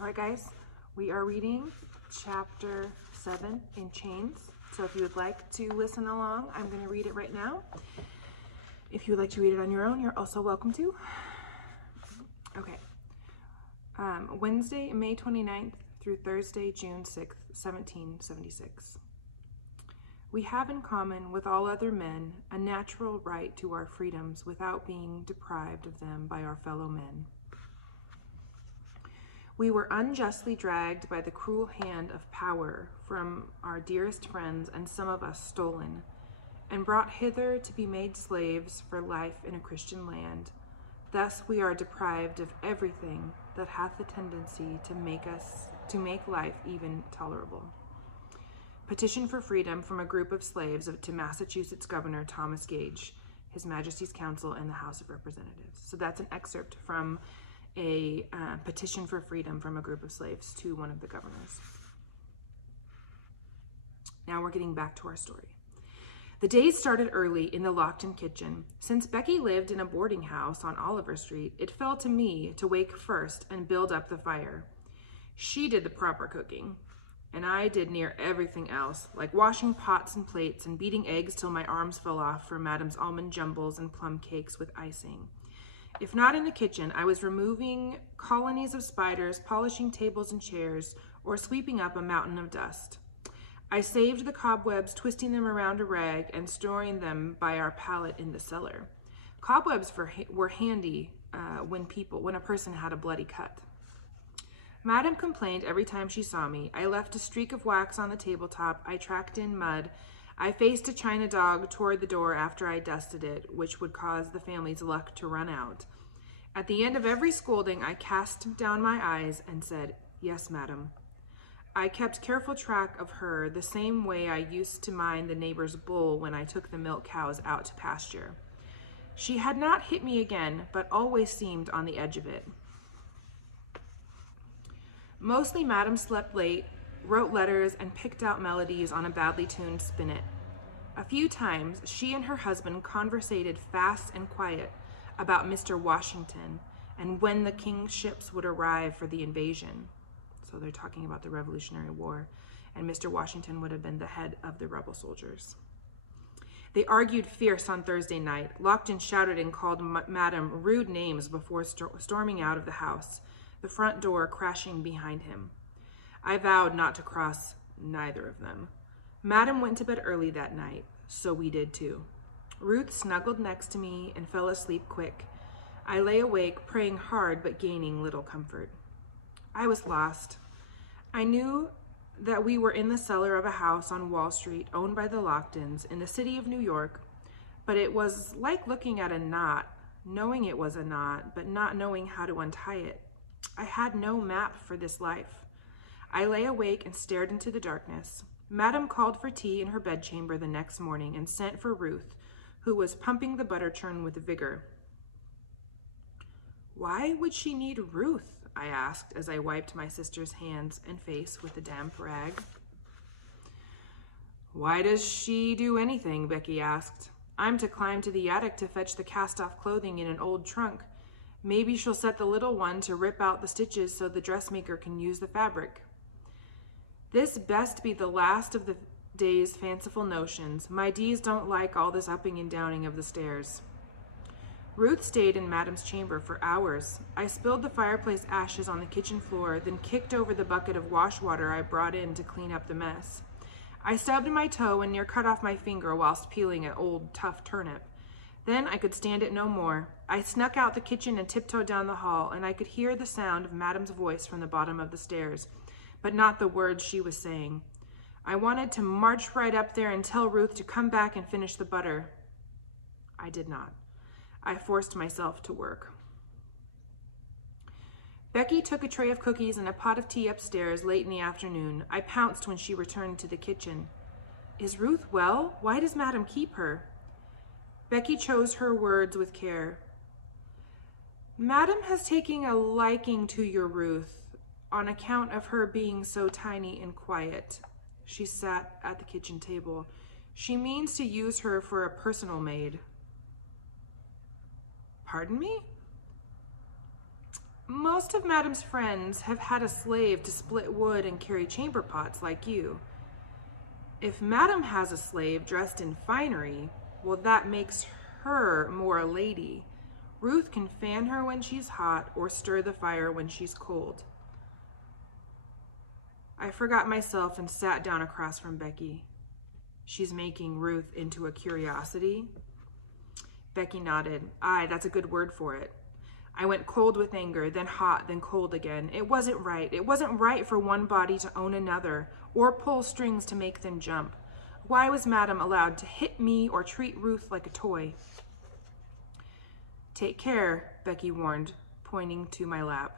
All right, guys, we are reading chapter 7 in Chains. So if you would like to listen along, I'm going to read it right now. If you would like to read it on your own, you're also welcome to. Okay. Wednesday, May 29th through Thursday, June 6th, 1776. We have in common with all other men a natural right to our freedoms without being deprived of them by our fellow men. We were unjustly dragged by the cruel hand of power from our dearest friends, and some of us stolen, and brought hither to be made slaves for life in a Christian land. Thus we are deprived of everything that hath the tendency to make life even tolerable. Petition for freedom from a group of slaves to Massachusetts Governor Thomas Gage, His Majesty's Council in the House of Representatives. So that's an excerpt from a petition for freedom from a group of slaves to one of the governors. Now we're getting back to our story. The days started early in the locked-in kitchen. Since Becky lived in a boarding house on Oliver Street, it fell to me to wake first and build up the fire. She did the proper cooking, and I did near everything else, like washing pots and plates and beating eggs till my arms fell off for Madam's almond jumbles and plum cakes with icing. If not in the kitchen, I was removing colonies of spiders, polishing tables and chairs, or sweeping up a mountain of dust. I saved the cobwebs, twisting them around a rag and storing them by our pallet in the cellar. Cobwebs were handy when a person had a bloody cut. Madam complained every time she saw me. I left a streak of wax on the tabletop. I tracked in mud. I faced a china dog toward the door after I dusted it, which would cause the family's luck to run out. At the end of every scolding, I cast down my eyes and said, "Yes, madam." I kept careful track of her the same way I used to mind the neighbor's bull when I took the milk cows out to pasture. She had not hit me again, but always seemed on the edge of it. Mostly Madam slept late, wrote letters, and picked out melodies on a badly tuned spinet. A few times, she and her husband conversated fast and quiet about Mr. Washington and when the king's ships would arrive for the invasion. So they're talking about the Revolutionary War, and Mr. Washington would have been the head of the rebel soldiers. They argued fierce on Thursday night. Lockton shouted and called Madam rude names before storming out of the house, the front door crashing behind him. I vowed not to cross neither of them. Madam went to bed early that night, so we did too. Ruth snuggled next to me and fell asleep quick. I lay awake, praying hard but gaining little comfort. I was lost. I knew that we were in the cellar of a house on Wall Street owned by the Locktons in the city of New York, but it was like looking at a knot, knowing it was a knot, but not knowing how to untie it. I had no map for this life. I lay awake and stared into the darkness. Madam called for tea in her bedchamber the next morning and sent for Ruth, who was pumping the butter churn with vigor. Why would she need Ruth? I asked as I wiped my sister's hands and face with the damp rag. Why does she do anything? Becky asked. I'm to climb to the attic to fetch the cast-off clothing in an old trunk. Maybe she'll set the little one to rip out the stitches so the dressmaker can use the fabric. This best be the last of the day's fanciful notions. My D's don't like all this upping and downing of the stairs. Ruth stayed in Madam's chamber for hours. I spilled the fireplace ashes on the kitchen floor, then kicked over the bucket of wash water I brought in to clean up the mess. I stubbed my toe and near cut off my finger whilst peeling an old tough turnip. Then I could stand it no more. I snuck out the kitchen and tiptoed down the hall, and I could hear the sound of Madam's voice from the bottom of the stairs, but not the words she was saying. I wanted to march right up there and tell Ruth to come back and finish the butter. I did not. I forced myself to work. Becky took a tray of cookies and a pot of tea upstairs late in the afternoon. I pounced when she returned to the kitchen. Is Ruth well? Why does Madam keep her? Becky chose her words with care. Madam has taken a liking to your Ruth on account of her being so tiny and quiet. She sat at the kitchen table. She means to use her for a personal maid. Pardon me? Most of Madam's friends have had a slave to split wood and carry chamber pots like you. If Madam has a slave dressed in finery, well, that makes her more a lady. Ruth can fan her when she's hot or stir the fire when she's cold. I forgot myself and sat down across from Becky. She's making Ruth into a curiosity? Becky nodded. Aye, that's a good word for it. I went cold with anger, then hot, then cold again. It wasn't right. It wasn't right for one body to own another, or pull strings to make them jump. Why was Madam allowed to hit me or treat Ruth like a toy? Take care, Becky warned, pointing to my lap.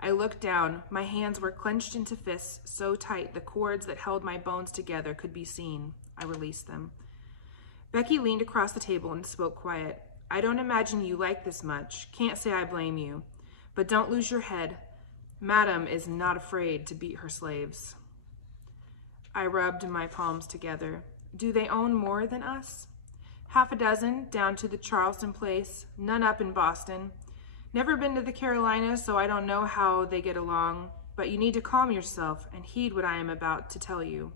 I looked down. My hands were clenched into fists so tight the cords that held my bones together could be seen. I released them. Becky leaned across the table and spoke quiet. I don't imagine you like this much. Can't say I blame you. But don't lose your head. Madam is not afraid to beat her slaves. I rubbed my palms together. Do they own more than us? Half a dozen, down to the Charleston place, none up in Boston. Never been to the Carolinas, so I don't know how they get along. But you need to calm yourself and heed what I am about to tell you.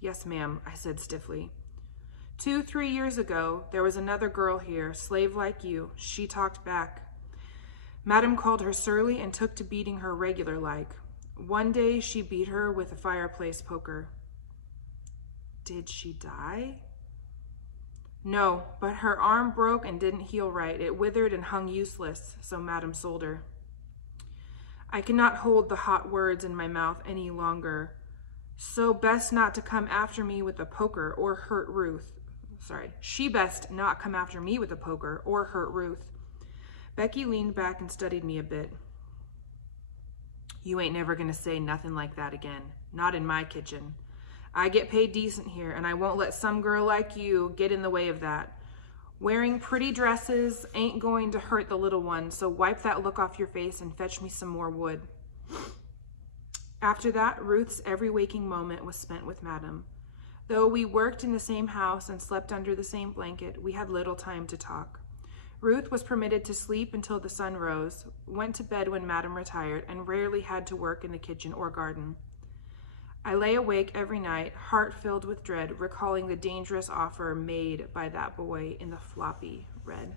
Yes, ma'am, I said stiffly. 2-3 years ago, there was another girl here, slave like you. She talked back. Madam called her surly and took to beating her regular like. One day, she beat her with a fireplace poker. Did she die? No, but her arm broke and didn't heal right. It withered and hung useless, so Madam sold her. I cannot hold the hot words in my mouth any longer. So best not to come after me with a poker or hurt Ruth. She best not come after me with a poker or hurt Ruth. Becky leaned back and studied me a bit. You ain't never gonna say nothing like that again. Not in my kitchen. I get paid decent here, and I won't let some girl like you get in the way of that. Wearing pretty dresses ain't going to hurt the little one, so wipe that look off your face and fetch me some more wood. After that, Ruth's every waking moment was spent with Madam. Though we worked in the same house and slept under the same blanket, we had little time to talk. Ruth was permitted to sleep until the sun rose, went to bed when Madam retired, and rarely had to work in the kitchen or garden. I lay awake every night, heart filled with dread, recalling the dangerous offer made by that boy in the floppy red